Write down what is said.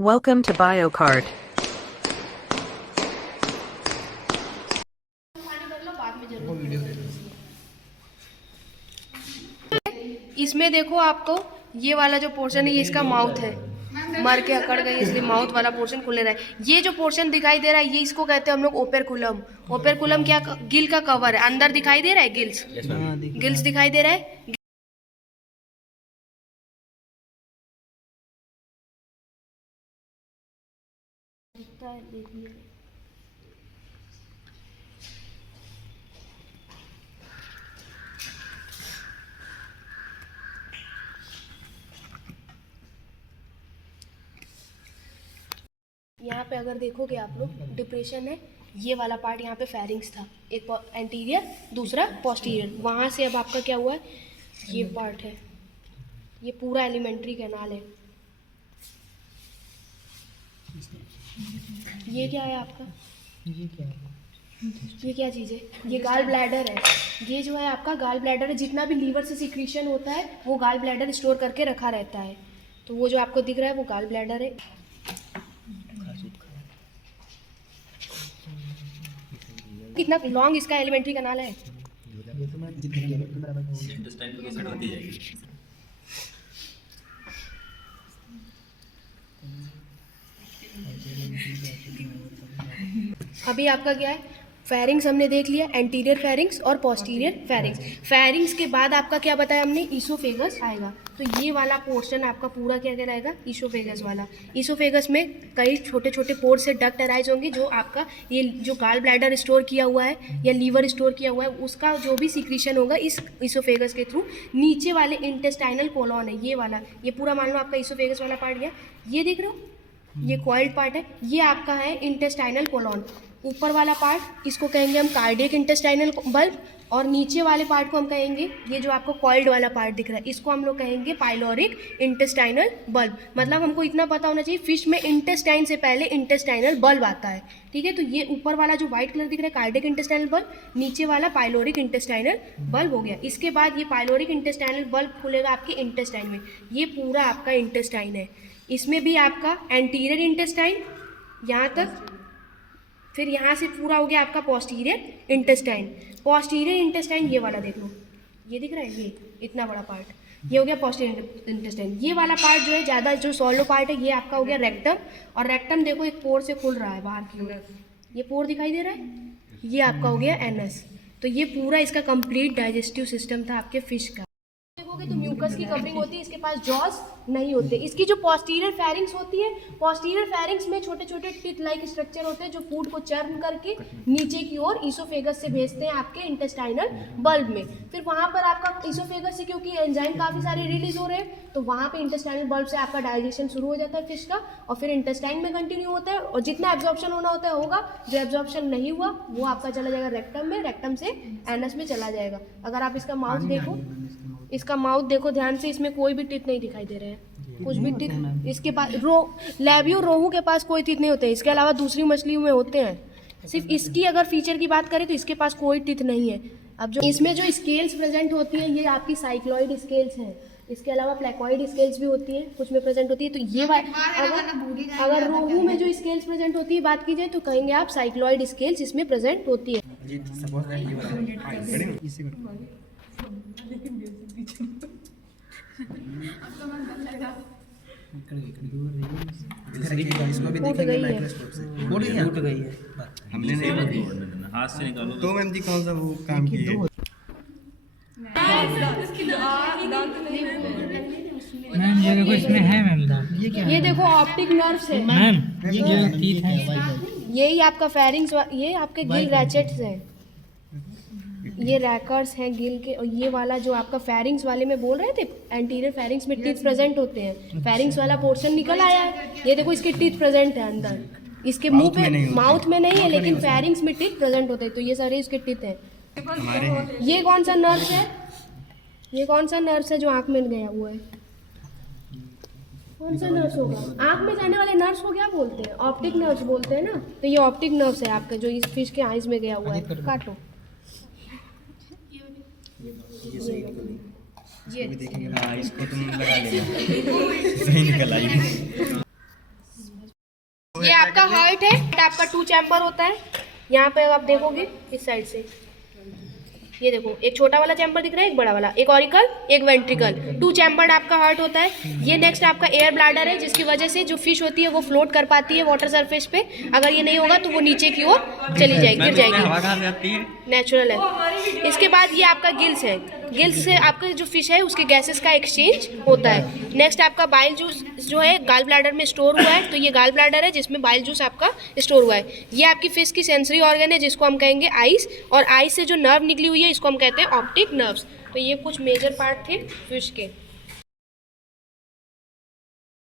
Welcome to BioCard. इसमें देखो आपको ये वाला जो पोर्शन है ये इसका माउथ है, मर के अकड़ गई इसलिए माउथ वाला पोर्शन खुले रहा है। ये जो पोर्शन दिखाई दे रहा है ये इसको कहते हैं हम लोग ओपेरकुलम। ओपेरकुलम क्या गिल का कवर है, अंदर दिखाई दे रहा है गिल्स, गिल्स दिखाई दे रहा है। यहाँ पे अगर देखोगे आप लोग डिप्रेशन है, ये वाला पार्ट यहाँ पे फेरिंग्स था, एक एंटीरियर दूसरा पोस्टीरियर। वहाँ से अब आपका क्या हुआ है, ये पार्ट है, ये पूरा एलिमेंट्री कैनाल है। ये क्या है आपका, ये क्या चीज़ है, ये गाल ब्लैडर है। ये जो है आपका गाल ब्लैडर है, जितना भी लीवर से सिक्रीशन होता है वो गाल ब्लैडर स्टोर करके रखा रहता है। तो वो जो आपको दिख रहा है वो गाल ब्लैडर है। कितना लॉन्ग इसका एलिमेंट्री कैनाल है, अभी आपका क्या है, फेरिंग्स हमने देख लिया, एंटीरियर फेरिंग्स और पोस्टीरियर फेरिंग्स। फेरिंग्स के बाद आपका क्या बताया हमने, ईसोफेगस आएगा। तो ये वाला पोर्शन आपका पूरा क्या कहलाएगा, ईसोफेगस वाला। ईसोफेगस में कई छोटे छोटे पोर से डक्ट अराइज होंगे, जो आपका ये जो गाल ब्लैडर स्टोर किया हुआ है या लीवर स्टोर किया हुआ है उसका जो भी सिक्रीशन होगा इस ईसोफेगस के थ्रू नीचे वाले इंटेस्टाइनल कोलॉन है, ये वाला, ये पूरा मान लो आपका ईसोफेगस वाला पार्ट गया। ये देख रहे हो, ये कॉइल्ड पार्ट है, ये आपका है इंटेस्टाइनल कोलॉन। ऊपर वाला पार्ट इसको कहेंगे हम कार्डियक इंटेस्टाइनल बल्ब, और नीचे वाले पार्ट को हम कहेंगे, ये जो आपको कॉइल्ड वाला पार्ट दिख रहा है इसको हम लोग कहेंगे पाइलोरिक इंटेस्टाइनल बल्ब। मतलब हमको इतना पता होना चाहिए, फिश में इंटेस्टाइन से पहले इंटेस्टाइनल बल्ब आता है, ठीक है। तो ये ऊपर वाला जो व्हाइट कलर दिख रहा है कार्डियक इंटेस्टाइनल बल्ब, नीचे वाला पाइलोरिक इंटेस्टाइनल बल्ब हो गया। इसके बाद ये पाइलोरिक इंटेस्टाइनल बल्ब खुलेगा आपके इंटेस्टाइन में, ये पूरा आपका इंटेस्टाइन है। इसमें भी आपका एंटीरियर इंटेस्टाइन यहाँ तक, फिर यहाँ से पूरा हो गया आपका पोस्टीरियर इंटेस्टाइन। पोस्टीरियर इंटेस्टाइन ये वाला देख लो, ये दिख रहा है, ये इतना बड़ा पार्ट, ये हो गया पोस्टीरियर इंटेस्टाइन। ये वाला पार्ट जो है ज़्यादा जो सॉलो पार्ट है ये आपका हो गया रेक्टम, और रेक्टम देखो एक पोर से खुल रहा है बाहर की ओर, ये पोर दिखाई दे रहा है, ये आपका हो गया एनस। तो ये पूरा इसका कंप्लीट डाइजेस्टिव सिस्टम था आपके फिश का। देखोगे तो म्यूकस की कवरिंग होती है, इसके पास जॉस नहीं होते। इसकी जो पोस्टीरियर फेरिंग्स होती है, पोस्टीरियर फेरिंग्स में छोटे छोटे टिथ लाइक स्ट्रक्चर होते हैं जो फूड को चर्न करके नीचे की ओर ईसोफेगस से भेजते हैं आपके इंटेस्टाइनल बल्ब में। फिर वहाँ पर आपका ईसोफेगस से क्योंकि एंजाइम काफ़ी सारे रिलीज हो रहे हैं तो वहाँ पे इंटेस्टाइनल बल्ब से आपका डाइजेशन शुरू हो जाता है फिश का, और फिर इंटेस्टाइन में कंटिन्यू होता है, और जितना एब्जॉर्प्शन होना होता है होगा, जो एब्जॉर्प्शन नहीं हुआ वो आपका चला जाएगा रेक्टम में, रेक्टम से एनस में चला जाएगा। अगर आप इसका माउथ देखो, इसका माउथ देखो ध्यान से, इसमें कोई भी टीथ नहीं दिखाई दे रहे हैं, कुछ भी टीथ इसके पास, लैबियो रोहू के पास कोई टीथ नहीं होते, इसके अलावा दूसरी मछलियों में होते हैं। सिर्फ इसकी अगर फीचर की बात करें तो इसके पास कोई टीथ नहीं है। अब जो इसमें जो स्केल्स प्रेजेंट होती हैं ये आपकी साइक्लॉइड स्केल्स हैं, इसके अलावा प्लेकॉइड स्केल्स भी होती हैं, कुछ में प्रेजेंट होती है। तो ये अगर रोहू में जो स्केल्स प्रेजेंट होती है बात की जाए तो कहेंगे आप साइक्लॉइड स्केल्स इसमें प्रेजेंट होती है। इसको भी देखेंगे माइक्रोस्कोप से, टूट गई है, हमने नहीं हाथ से निकालो तो मैम जी कौन सा वो काम किए? मैम ये देखो इसमें है मैम दांत, ये देखो ऑप्टिक नर्व्स है मैम, ये जो टीथ है यही आपका फेरिंग्स, ये आपके गिल रैचेट्स हैं, ये रैकर्स हैं गिल के। और ये वाला जो आपका फेरिंग्स वाले में बोल रहे थे, एंटीरियर फेरिंग्स में टीथ प्रेजेंट होते हैं, फेरिंग्स वाला पोर्शन निकल आया है, ये देखो इसके टीथ प्रेजेंट है अंदर, इसके मुंह पे, माउथ में नहीं है लेकिन फेरिंग्स में टीथ प्रेजेंट होते हैं। तो ये सारे इसके टीथ हैं। ये कौन सा नर्व्स है, ये कौन सा नर्व्स है जो आँख में गया हुआ है, कौन सा नर्व्स होगा, आँख में जाने वाले नर्व्स को क्या बोलते हैं, ऑप्टिक नर्व्स बोलते हैं ना। तो ये ऑप्टिक नर्व्स है आपका जो इस फिश के आइज में गया हुआ है। काटो, ये देखेंगे, हाँ इसको तुम लगा लेना, सही निकल आई। ये आपका हार्ट है, आपका 2 चैम्बर होता है। यहाँ पे आप देखोगे इस साइड से, ये देखो एक छोटा वाला चैम्बर दिख रहा है, एक बड़ा वाला, एक ऑरिकल एक वेंट्रिकल, 2 चैम्बर्ड आपका हार्ट होता है। ये नेक्स्ट आपका एयर ब्लैडर है, जिसकी वजह से जो फिश होती है वो फ्लोट कर पाती है वाटर सरफेस पे। अगर ये नहीं होगा तो वो नीचे की ओर चली जाएगी, गिर जाएगी, हवा कहाँ से आती है? नेचुरल है। इसके बाद ये आपका गिल्स है, गिल्स से आपका जो फिश है उसके गैसेस का एक्सचेंज होता है। नेक्स्ट आपका बाइल जूस जो है गाल ब्लैडर में स्टोर हुआ है, तो ये गाल ब्लैडर है जिसमें बाइल जूस आपका स्टोर हुआ है। ये आपकी फिश की सेंसरी ऑर्गन है जिसको हम कहेंगे आइस, और आइस से जो नर्व निकली हुई है इसको हम कहते हैं ऑप्टिक नर्व्स। तो ये कुछ मेजर पार्ट थे फिश के।